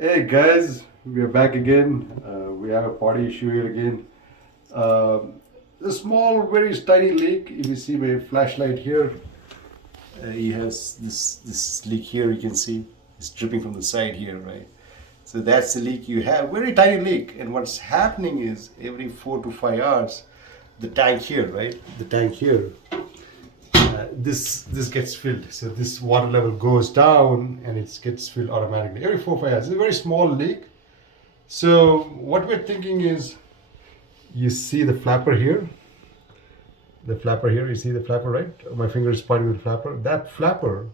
Hey guys, we are back again. We have a party issue here again. A small, very tiny leak. If you see my flashlight here, he has this leak here. You can see it's dripping from the side here, right? So that's the leak you have. Very tiny leak. And what's happening is every 4 to 5 hours, the tank here, right? The tank here this gets filled. So this water level goes down and it gets filled automatically every 4 or 5 hours. It's a very small leak. So what we're thinking is, you see the flapper here. The flapper here. You see the flapper, right? My finger is pointing to the flapper. That flapper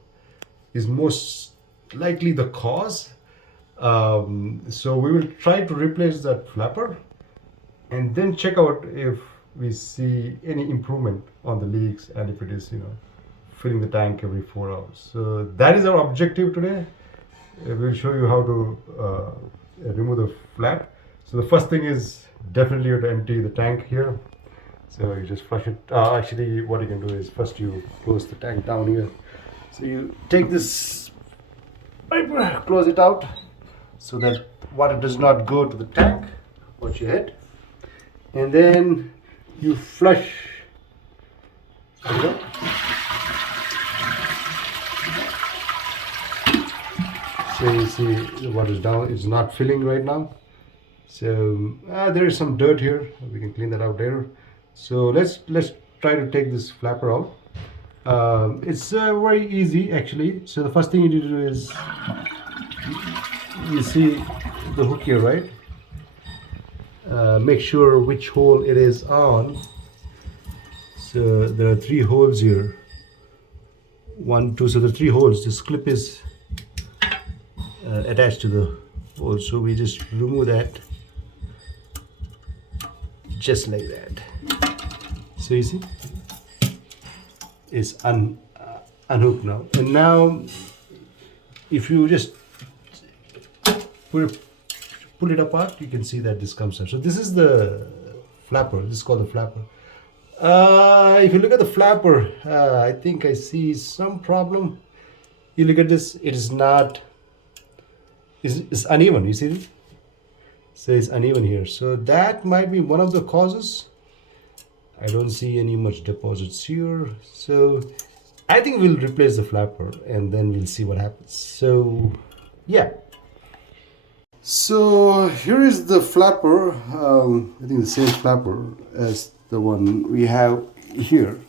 is most likely the cause. So we will try to replace that flapper and then check out if we see any improvement on the leaks and if it is, filling the tank every 4 hours. So that is our objective today. We'll show you how to remove the flap. So the first thing is definitely you have to empty the tank here. So you just flush it. Actually, what you can do is first you close the tank down here. So you take this paper, close it out so that water does not go to the tank. Watch your head. And then you flush. There you go. So you see the water is down. It's not filling right now. So there is some dirt here. We can clean that out later. So let's try to take this flapper out. It's very easy actually. So the first thing you need to do is, you see the hook here, right? Make sure which hole it is on. So there are 3 holes here. 1, 2. So the 3 holes. This clip is attached to the hole. So we just remove that, just like that. So you see, it's unhooked now. And now, if you just pull it apart, you can see that this comes up. So this is the flapper. This is called the flapper. If you look at the flapper, I think I see some problem. You look at this, it is not, it's uneven. You see this? So it's uneven here. So that might be one of the causes. I don't see any much deposits here. So I think we'll replace the flapper and then we'll see what happens. So yeah. So here is the flapper. I think the same flapper as the one we have here.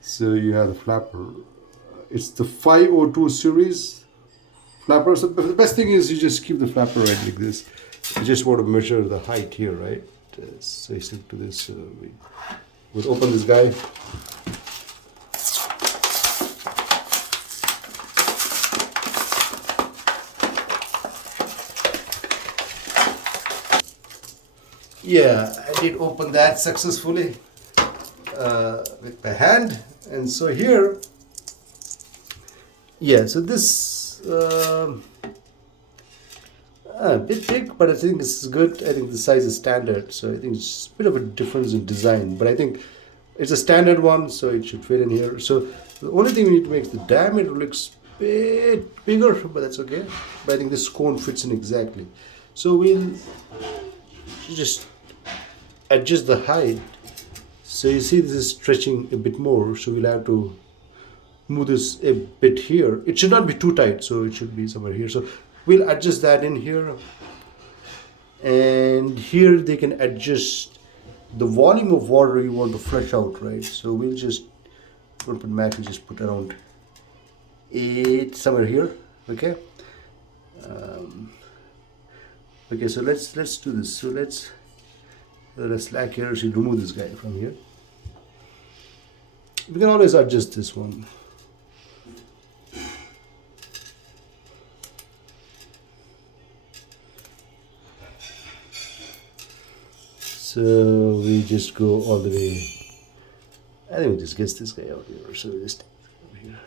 So you have the flapper. It's the 502 series flapper. So the best thing is you just keep the flapper right like this. You just want to measure the height here, right? So you stick to this. We'll open this guy. Yeah, I did open that successfully with my hand. And so here, yeah, so this a bit big, but I think this is good. I think the size is standard, so I think it's a bit of a difference in design, but I think it's a standard one, so it should fit in here. So the only thing we need to make is the diameter looks a bit bigger, but that's okay. But I think this cone fits in exactly. So we'll just adjust the height. So you see this is stretching a bit more, so we'll have to move this a bit here. It should not be too tight, so it should be somewhere here. So we'll adjust that in here. And here they can adjust the volume of water you want to flush out, right? So we'll just put max, we just put around 8 somewhere here, okay? Okay, so let's do this. So let's slack here. So remove this guy from here. We can always adjust this one. So we just go all the way. I think we just get this guy out here. So we just take it over here.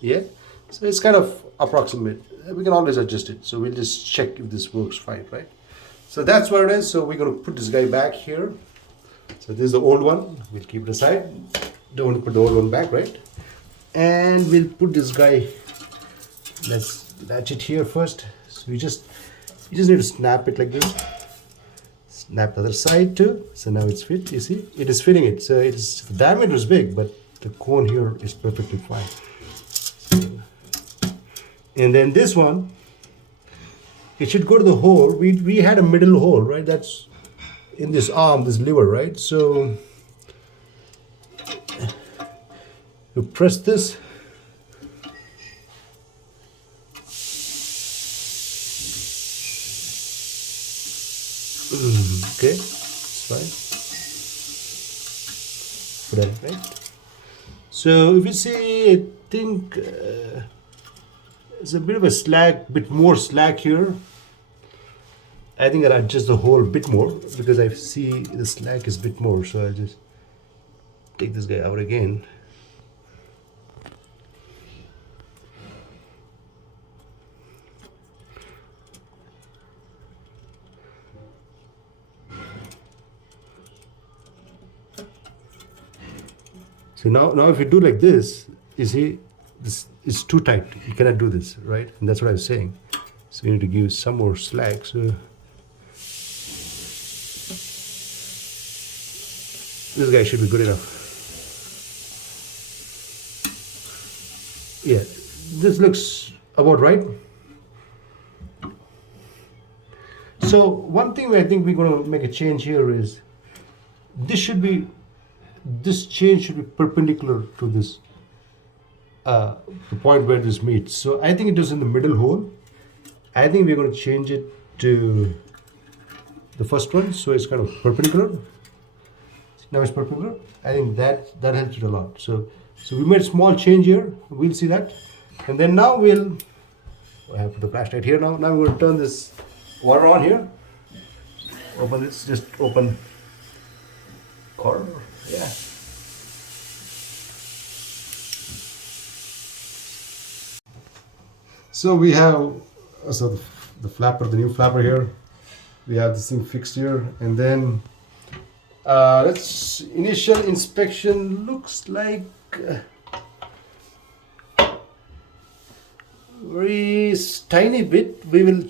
Yeah, so it's kind of approximate. We can always adjust it. So we'll just check if this works fine, right? So that's where it is. So we're going to put this guy back here. So So this is the old one. We'll keep it aside. Don't want to put the old one back, right? And we'll put this guy. Let's latch it here first. So you just need to snap it like this. Snap the other side too. So now it's fit. You see, it is fitting it. So the diameter is big, but the cone here is perfectly fine. And then this one, it should go to the hole. We had a middle hole, right? That's in this arm, this lever, right? So you press this. Okay, it's fine. Put that right. So if you see, I think there's a bit of a bit more slack here. I think I'll adjust the hole a bit more because I see the slack is a bit more. So I'll just take this guy out again. So now if you do like this, you see, this is too tight. You cannot do this, right? And that's what I was saying. So you need to give some more slack. So this guy should be good enough. Yeah, this looks about right. So one thing I think we're going to make a change here is this chain should be perpendicular to this, the point where this meets. So I think it is in the middle hole. I think we're going to change it to the first one, so it's kind of perpendicular. Now it's perpendicular. I think that helps it a lot. So we made a small change here. We'll see that, and then now I have put the flashlight here. Now we're going to turn this water on here. Open this. Just open corner. Yeah. So we have the flapper, the new flapper here. We have this thing fixed here, and then initial inspection looks like very tiny bit. We will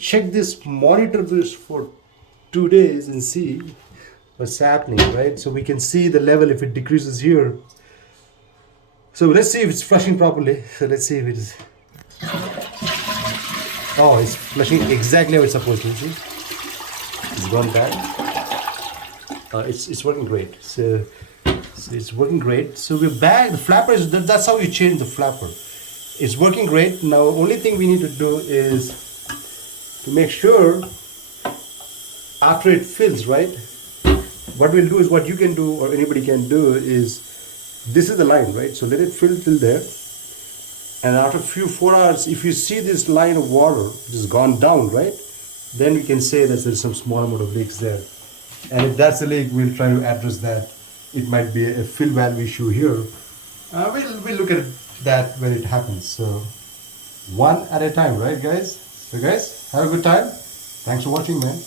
monitor this for 2 days and see what's happening, right? So we can see the level if it decreases here. So let's see if it's flushing properly. So let's see if it is. Oh, it's flushing exactly how it's supposed to. See? It's gone bad. It's working great. So it's working great. So we're back. The flapper that's how you change the flapper. It's working great. Now, only thing we need to do is to make sure after it fills, right? What we'll do is what you can do or anybody can do is, this is the line, right? So let it fill till there. And after 4 hours, if you see this line of water which has gone down, right? Then we can say that there's some small amount of leaks there. And if that's the leak, we'll try to address that. It might be a fill valve issue here. We'll look at that when it happens. So one at a time, right guys? So guys, have a good time. Thanks for watching, man.